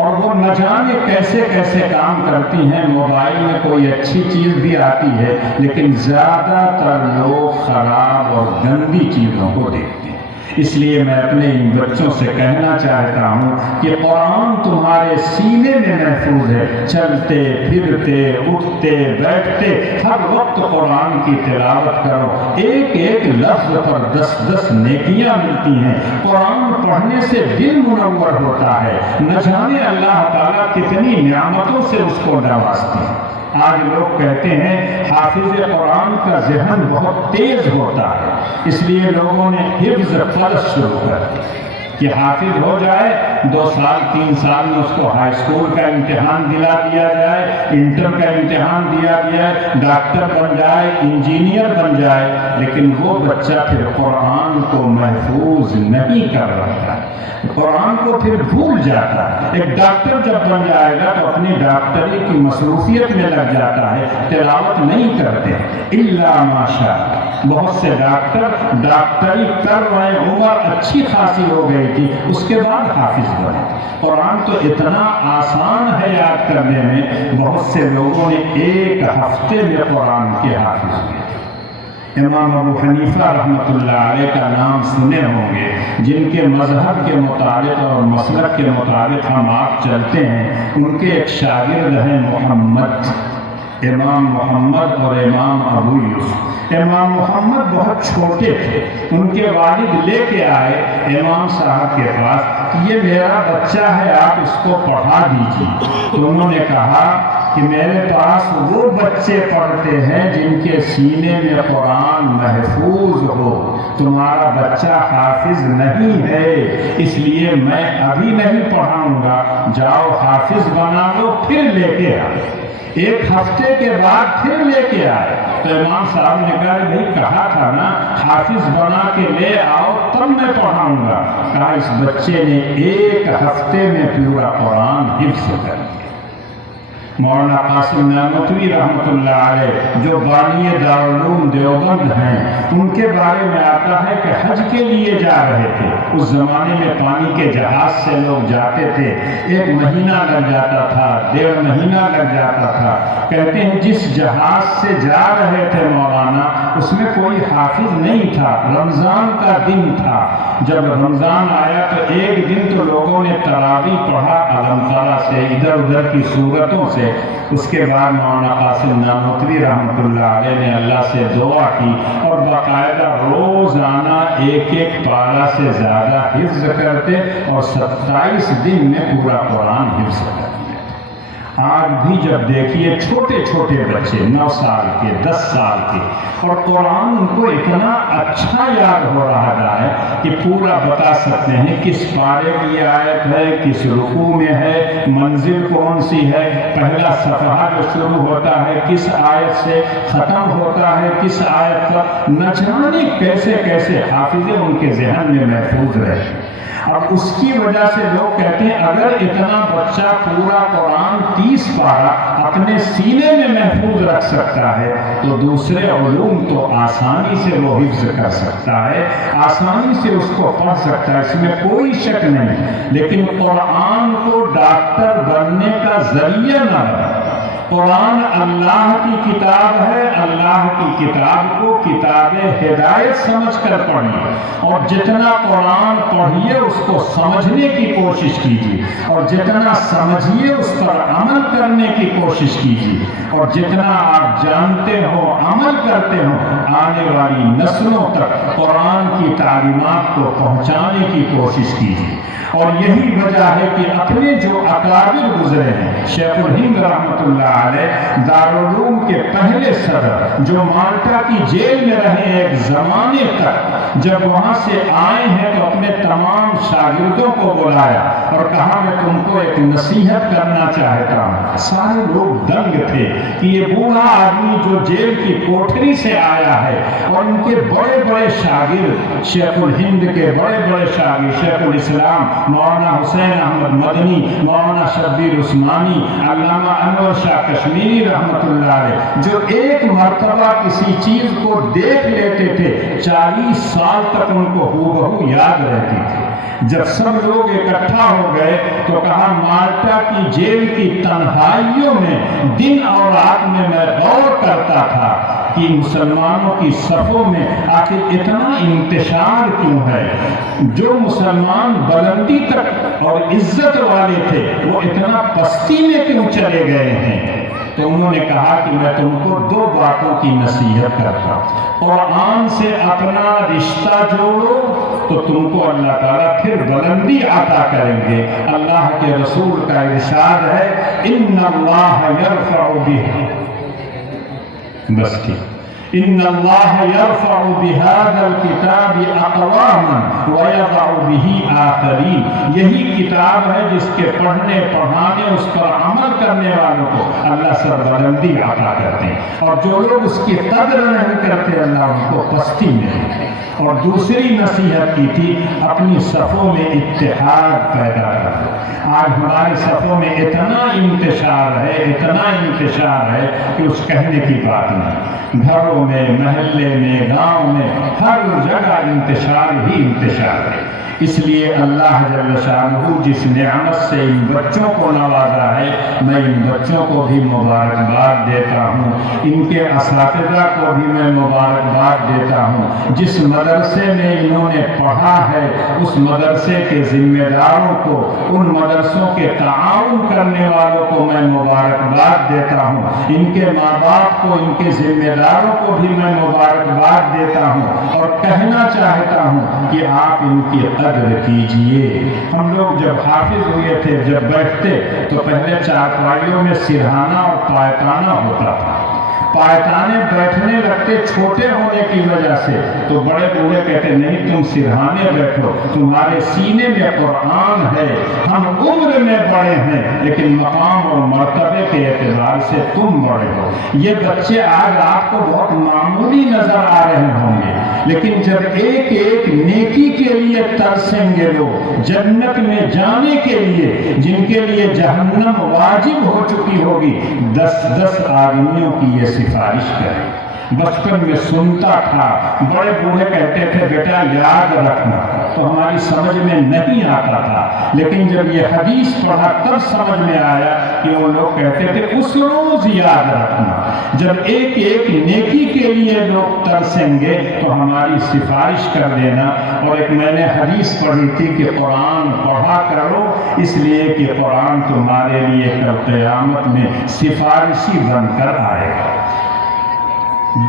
اور وہ نہ جانے کیسے کیسے کام کرتی ہیں۔ موبائل میں کوئی اچھی چیز بھی آتی ہے لیکن زیادہ تر لوگ خراب اور گندی چیزوں کو دیکھتے ہیں۔ اس لیے میں اپنے ان بچوں سے کہنا چاہتا ہوں کہ قرآن تمہارے سینے میں محفوظ ہے، چلتے پھرتے اٹھتے بیٹھتے ہر وقت قرآن کی تلاوت کرو، ایک ایک لفظ پر 10 نیکیاں ملتی ہیں۔ قرآن پڑھنے سے دل منور ہوتا ہے، نہ جانے اللہ تعالیٰ کتنی نعمتوں سے اس کو نوازتے ہیں۔ آج لوگ کہتے ہیں حافظ قرآن کا ذہن بہت تیز ہوتا ہے، اس لیے لوگوں نے حفظ فرض شروع کر دی کہ حافظ ہو جائے، 2 سال 3 سال میں اس کو ہائی اسکول کا امتحان دلا دیا جائے، انٹر کا امتحان دیا جائے، ڈاکٹر بن جائے، انجینئر بن جائے، لیکن وہ بچہ پھر قرآن کو محفوظ نہیں کر رہا ہے، قرآن کو پھر بھول جاتا ہے۔ ایک ڈاکٹر جب بن جائے گا تو اپنی ڈاکٹری کی مصروفیت میں لگ جاتا ہے، تلاوت نہیں کرتے الا ماشاء اللہ۔ بہت سے ڈاکٹر ڈاکٹری کر رہے، عمر اچھی خاصی ہو گئی تھی، اس کے بعد حافظ بنے۔ قرآن تو اتنا آسان ہے یاد کرنے میں، بہت سے لوگوں نے 1 ہفتے میں قرآن کے حافظ ہوئے۔ امام ابو حنیفہ رحمۃ اللہ علیہ کا نام سنے ہوں گے، جن کے مذہب کے مطابق اور مسلک کے مطابق ہم آپ چلتے ہیں۔ ان کے ایک شاگرد ہیں محمد، امام محمد اور امام ابو یوسف۔ امام محمد بہت چھوٹے تھے، ان کے والد لے کے آئے امام صاحب کے پاس، یہ میرا بچہ ہے، آپ اس کو پڑھا دیجیے۔ تو انہوں نے کہا کہ میرے پاس وہ بچے پڑھتے ہیں جن کے سینے میں قرآن محفوظ ہو، تمہارا بچہ حافظ نہیں ہے، اس لیے میں ابھی نہیں پڑھاؤں گا، جاؤ حافظ بنا لو پھر لے کے آؤ۔ 1 ہفتے کے بعد پھر لے کے آئے تو امام صاحب نے کہا بھائی کہا تھا نا حافظ بنا کے لے آؤ تب میں پڑھاؤں گا۔ کہا اس بچے نے 1 ہفتے میں پورا قرآن حفظ کر دیا۔ مولانا قاسم نعمتوی رحمۃ اللہ علیہ جو بانی دارالعلوم دیوبند ہیں، ان کے بارے میں آتا ہے کہ حج کے لیے جا رہے تھے۔ اس زمانے میں پانی کے جہاز سے لوگ جاتے تھے، 1 مہینہ لگ جاتا تھا، 1.5 مہینہ لگ جاتا تھا۔ کہتے ہیں جس جہاز سے جا رہے تھے مولانا، اس میں کوئی حافظ نہیں تھا، رمضان کا دن تھا، جب رمضان آیا تو ایک دن تو لوگوں نے تراویح پڑھا علم تعالیٰ سے ادھر ادھر کی صورتوں سے. اس کے بعد مولانا قاسم نانوتوی رحمۃ اللہ علیہ نے اللہ سے دعا کی اور باقاعدہ روزانہ ایک ایک پارہ سے زیادہ حفظ کرتے اور 27 دن میں پورا قرآن حفظ کرتے. آج بھی جب دیکھیے چھوٹے چھوٹے بچے 9 سال کے 10 سال کے اور قرآن ان کو اتنا اچھا یاد ہو رہا ہے کہ پورا بتا سکتے ہیں کس پارے کی آیت ہے، کس رکوع میں ہے، منزل کون سی ہے، پہلا صفحہ جو شروع ہوتا ہے کس آیت سے ختم ہوتا ہے، کس آیت پر، نہ جانے کیسے کیسے حافظے ان کے ذہن میں محفوظ رہے. اب اس کی وجہ سے لوگ کہتے ہیں اگر اتنا بچہ پورا قرآن 30 پارہ اپنے سینے میں محفوظ رکھ سکتا ہے تو دوسرے علوم تو آسانی سے وہ حفظ کر سکتا ہے، آسانی سے اس کو پڑھ سکتا ہے، اس میں کوئی شک نہیں. لیکن قرآن کو ڈاکٹر بننے کا ذریعہ نہ بنے. قرآن اللہ کی کتاب ہے، اللہ کی کتاب کو کتاب ہدایت سمجھ کر پڑھیے اور جتنا قرآن پڑھیے اس کو سمجھنے کی کوشش کیجیے اور جتنا سمجھیے اس پر عمل کرنے کی کوشش کیجیے اور جتنا آپ جانتے ہو عمل کرتے ہو آنے والی نسلوں تک قرآن کی تعلیمات کو پہنچانے کی کوشش کیجیے. اور یہی وجہ ہے کہ اپنے جو اکابر گزرے ہیں، شیخ الہند رحمۃ اللہ علیہ دارالعلوم کے پہلے صدر جو مالٹا کی جیل میں رہے ایک زمانے تک، جب وہاں سے آئے ہیں تو اپنے تمام شاگردوں کو بلایا اور کہا میں تم کو ایک نصیحت کرنا چاہتا ہوں. سارے لوگ دنگ تھے کہ یہ بوڑھا آدمی جو جیل کی کوٹھری سے آیا ہے اور ان کے بڑے بڑے شاگرد، شیخ الہند کے بڑے بڑے شاگرد شیخ الاسلام مولانا حسین احمد مدنی، مولانا شبیر عثمانی، علامہ انور شاہ کشمیری رحمۃ اللہ علیہ، جو ایک مرتبہ کسی چیز کو دیکھ لیتے تھے 40 سال تک ان کو ہو بہو یاد رہتی تھی. جب سب لوگ اکٹھا ہو گئے تو کہا مالٹا کی جیل کی تنہائیوں میں دن اور رات میں غور کرتا تھا کہ مسلمانوں کی صفوں میں آخر اتنا انتشار کیوں ہے. جو مسلمان بلندی تک اور عزت والے تھے وہ اتنا پستی میں کیوں چلے گئے ہیں. تو انہوں نے کہا کہ میں تم کو 2 باتوں کی نصیحت کرتا ہوں. قرآن سے اپنا رشتہ جوڑو تو تم کو اللہ تعالیٰ پھر بلندی عطا کریں گے. اللہ کے رسول کا ارشاد ہے ان اللہ یرفع بہ، بس ٹھیک، ان اللہ یرفع بہذا الکتاب اقواما ویضع بہ آخرین. یہی کتاب ہے جس کے پڑھنے پڑھانے اس پر عمل کرنے والوں کو اللہ سربلندی عطا کرتے ہیں اور جو لوگ اس کی قدر نہیں کرتے اللہ ان کو پستی میں. اور دوسری نصیحت کی تھی اپنی صفوں میں اتحاد پیدا کرو. آج ہمارے صفوں میں اتنا انتشار ہے، اتنا انتشار ہے کہ اس کہنے کی بات نہیں. گھروں میں، محلے میں، گاؤں میں، ہر جگہ انتشار ہی انتشار ہے. اس لیے اللہ جل شانہ جس نعمت سے ان بچوں کو نوازا ہے میں ان بچوں کو بھی مبارکباد دیتا ہوں. ان کے اساتذہ کو بھی میں مبارکباد دیتا ہوں. جس مدرسے میں انہوں نے پڑھا ہے اس مدرسے کے ذمہ داروں کو، ان مدرسوں کے تعاون کرنے والوں کو میں مبارکباد دیتا ہوں. ان کے ماں باپ کو، ان کے ذمہ داروں کو بھی میں مبارکباد دیتا ہوں اور کہنا چاہتا ہوں کہ آپ ان کی قدر کیجئے. ہم لوگ جب حافظ ہوئے تھے جب بیٹھتے تو پہلے چارپائیوں میں سرہانہ اور پایتانہ ہوتا تھا. پایتانے بیٹھنے لگتے چھوٹے ہونے کی وجہ سے تو بڑے بوڑھے کہتے نہیں تم سرہانے بیٹھو، تمہارے سینے میں قرآن ہے. ہم عمر میں بڑے ہیں لیکن مقام اور مرتبے کے اعتبار سے تم بڑے ہو. یہ بچے آج آپ کو بہت معمولی نظر آ رہے ہوں گے لیکن جب ایک ایک نیکی کے لیے ترسیں گے لوگ، جنت میں جانے کے لیے جن کے لیے جہنم واجب ہو چکی ہوگی، 10 آدمیوں کی یہ سفارش کرے. بچپن میں سنتا تھا، بڑے بوڑھے کہتے تھے بیٹا یاد رکھنا، تو ہماری سمجھ میں نہیں آتا تھا لیکن جب یہ حدیث پڑھا تب سمجھ میں آیا کہ وہ لوگ کہتے تھے اس روز یاد رکھنا. جب ایک ایک نیکی کے لیے لوگ ترسیں گے تو ہماری سفارش کر دینا۔ اور ایک میں نے حدیث پڑھی تھی کہ قرآن پڑھا کرو، اس لیے کہ قرآن تمہارے لیے کل قیامت میں سفارشی بن کر آئے گا۔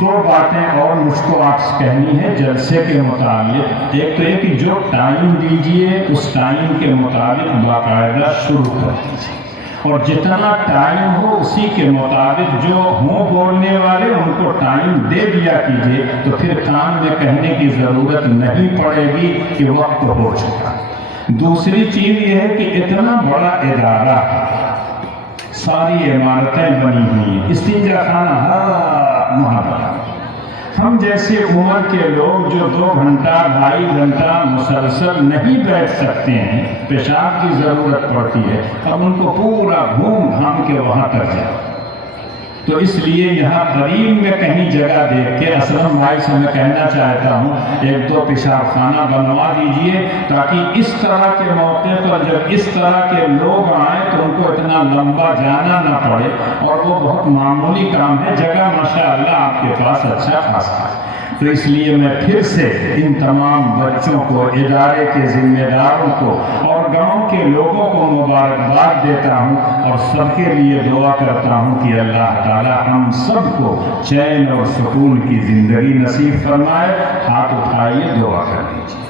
دو باتیں اور مجھ کو آپ سے کہنی ہے جلسے کے متعلق۔ ایک تو یہ کہ جو ٹائم دیجئے اس ٹائم کے مطابق باقاعدہ شروع کر دیجئے، اور جتنا ٹائم ہو اسی کے مطابق جو ہوں بولنے والے ان کو ٹائم دے دیا کیجئے، تو پھر کان میں کہنے کی ضرورت نہیں پڑے گی کہ وقت ہو چکا۔ دوسری چیز یہ ہے کہ اتنا بڑا ادارہ، ساری عمارتیں بنی ہوئی ہیں، استنجا خانہ ہر محلہ، ہم جیسے عمر کے لوگ جو 2 گھنٹہ 2.5 گھنٹہ مسلسل نہیں بیٹھ سکتے ہیں، پیشاب کی ضرورت پڑتی ہے، اب ان کو پورا گھوم گھام کے وہاں تک جائے۔ تو اس لیے یہاں قریب میں کہیں جگہ دیکھ کے اسلم بھائی سے میں کہنا چاہتا ہوں 1-2 پیشاب خانہ بنوا دیجئے، تاکہ اس طرح کے موقع پر جب اس طرح کے لوگ آئیں تو ان کو اتنا لمبا جانا نہ پڑے، اور وہ بہت معمولی کام ہے، جگہ ماشاءاللہ آپ کے پاس اچھا خاصا ہے۔ تو اس لیے میں پھر سے ان تمام بچوں کو، ادارے کے ذمہ داروں کو اور گاؤں کے لوگوں کو مبارکباد دیتا ہوں، اور سب کے لیے دعا کرتا ہوں کہ اللہ تعالی ہم سب کو چین اور سکون کی زندگی نصیب فرمائے۔ ہاتھ اٹھائیے، دعا کر لیجیے۔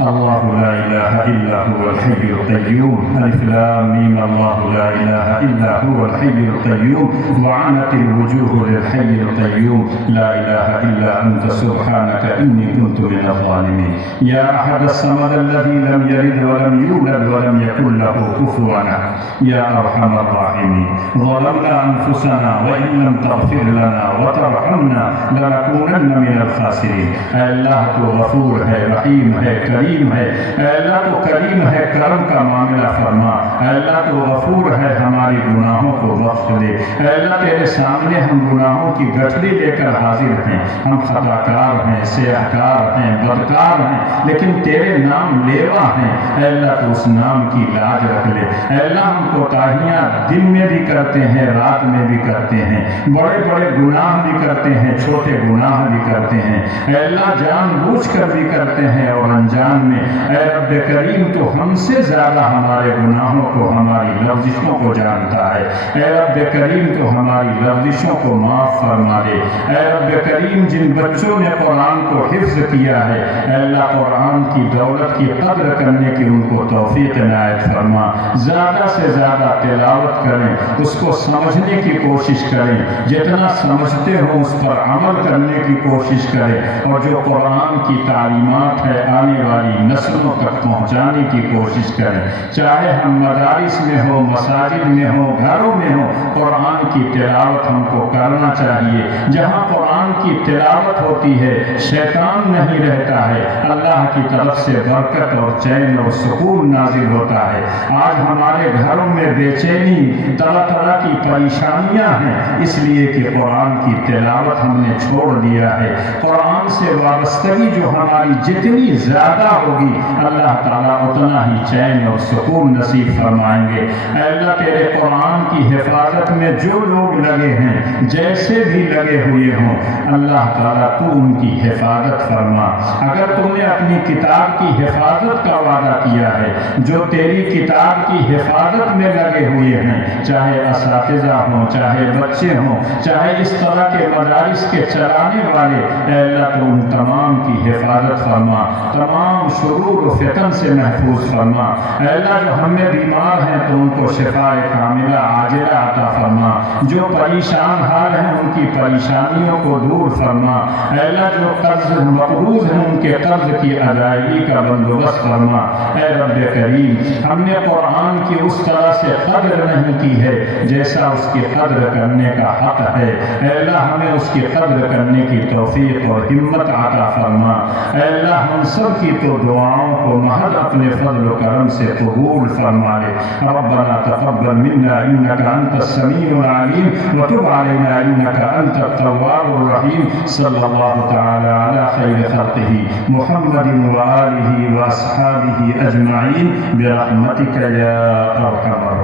اللہ لا الہ الا هو الحی القیوم، الف لام میم، اللہ لا الہ الا هو الحی القیوم، وعنت الوجوہ للحی القیوم، لا الہ الا انت سبحانک انی کنت من الظالمین، یا احد الصمد الذی لم یلد ولم یولد ولم یکن له کفوا احد، یا ارحم الراحمین، ظلمنا انفسنا وان لم تغفر لنا وترحمنا لنکونن من الخاسرین۔ اے اللہ تو غفور ہے، رحیم ہے، کریم ہے، اے اللہ تو کریم ہے، کرم کا معاملہ فرما، اے اللہ تو غفور ہے، ہماری گناہوں کو بخش دے، اے اللہ تیرے سامنے ہم گناہوں کی گٹھلی لے کر حاضر ہیں، ہم خطاکار ہیں، سیاہکار ہیں، بدکار ہیں، لیکن تیرے نام لیوا ہیں، اے اللہ تو اس نام کی لاج رکھ لے، اے اللہ ہم کوتاہیاں دن میں بھی کرتے ہیں، رات میں بھی کرتے ہیں، بڑے بڑے گناہ بھی کرتے ہیں، چھوٹے گناہ بھی کرتے ہیں، اے اللہ جان بوجھ کر بھی کرتے ہیں اور انجان میں، اے رب کریم تو ہم سے زیادہ ہمارے گناہوں کو، ہماری لفظشوں کو جانتا ہے، اے رب کریم تو ہماری لفظشوں کو معاف فرما دے، اے رب کریم جن بچوں نے قرآن کو حفظ کیا ہے، اے اللہ قرآن کی دولت کی قدر کرنے کی ان کو توفیق عنایت فرما، زیادہ سے زیادہ تلاوت کریں، اس کو سمجھنے کی کوشش کریں، جتنا سمجھتے ہو اس پر عمل کرنے کی کوشش کریں، اور جو قرآن کی تعلیمات ہے آنے والی نسلوں تک پہنچانے کی کوشش کریں، چاہے ہم مدارس میں ہو، مساجد میں ہو، گھروں میں ہو، قرآن کی تلاوت ہم کو کرنا چاہیے۔ جہاں قرآن کی تلاوت ہوتی ہے شیطان نہیں رہتا ہے، اللہ کی طرف سے برکت اور چین اور سکون نازل ہوتا ہے۔ آج ہمارے گھروں میں بے چینی، طرح طرح کی پریشانیاں ہیں، اس لیے کہ قرآن کی تلاوت ہم نے چھوڑ دیا ہے۔ قرآن سے وابستگی جو ہماری جتنی زیادہ ہوگی، اللہ تعالیٰ اتنا ہی چین اور سکون نصیب فرمائیں گے۔ اے اللہ تیرے قرآن کی حفاظت میں جو لوگ لگے ہیں، جیسے بھی لگے ہوئے ہوں، اللہ تعالیٰ تو ان کی حفاظت فرما۔ اگر تم نے اپنی کتاب کی حفاظت کا وعدہ کیا ہے، جو تیری کتاب کی حفاظت میں لگے ہوئے ہیں، چاہے اساتذہ ہوں، چاہے بچے ہوں، چاہے اس طرح کے مدارس کے چلانے والے، اے اللہ تو ان تمام کی حفاظت فرما، تمام شرور و فتن سے محفوظ فرما۔ اے اللہ جو ہم میں بیمار ہیں تو ان کو شفاء کاملہ عاجلہ عطا فرما، جو پریشان حال ہیں ان کی پریشانیوں کو دور فرما۔ اے اللہ جو قرض مقروض ہیں ان کے قرض کی ادائیگی کا بندوبست فرما۔ اے رب کریم ہم نے قرآن کی اس طرح سے قدر نہیں کی ہے جیسا اس کی قدر کرنے کا حق ہے، اے اللہ ہمیں اس کی قدر کرنے کی توفیق اور ہمت عطا فرما۔ اے اللہ ہم سب کی تو دعاؤں کو محض اپنے فضل و کرم سے قبول فرما لے۔ ربنا تقبل منا انك انت السميع العليم وتب علينا انك انت التواب الرحيم۔ صلی اللہ تعالی علی خیر خلقه محمد وآلہ واصحابہ اجمعین برحمتک یا ارحم الراحمین۔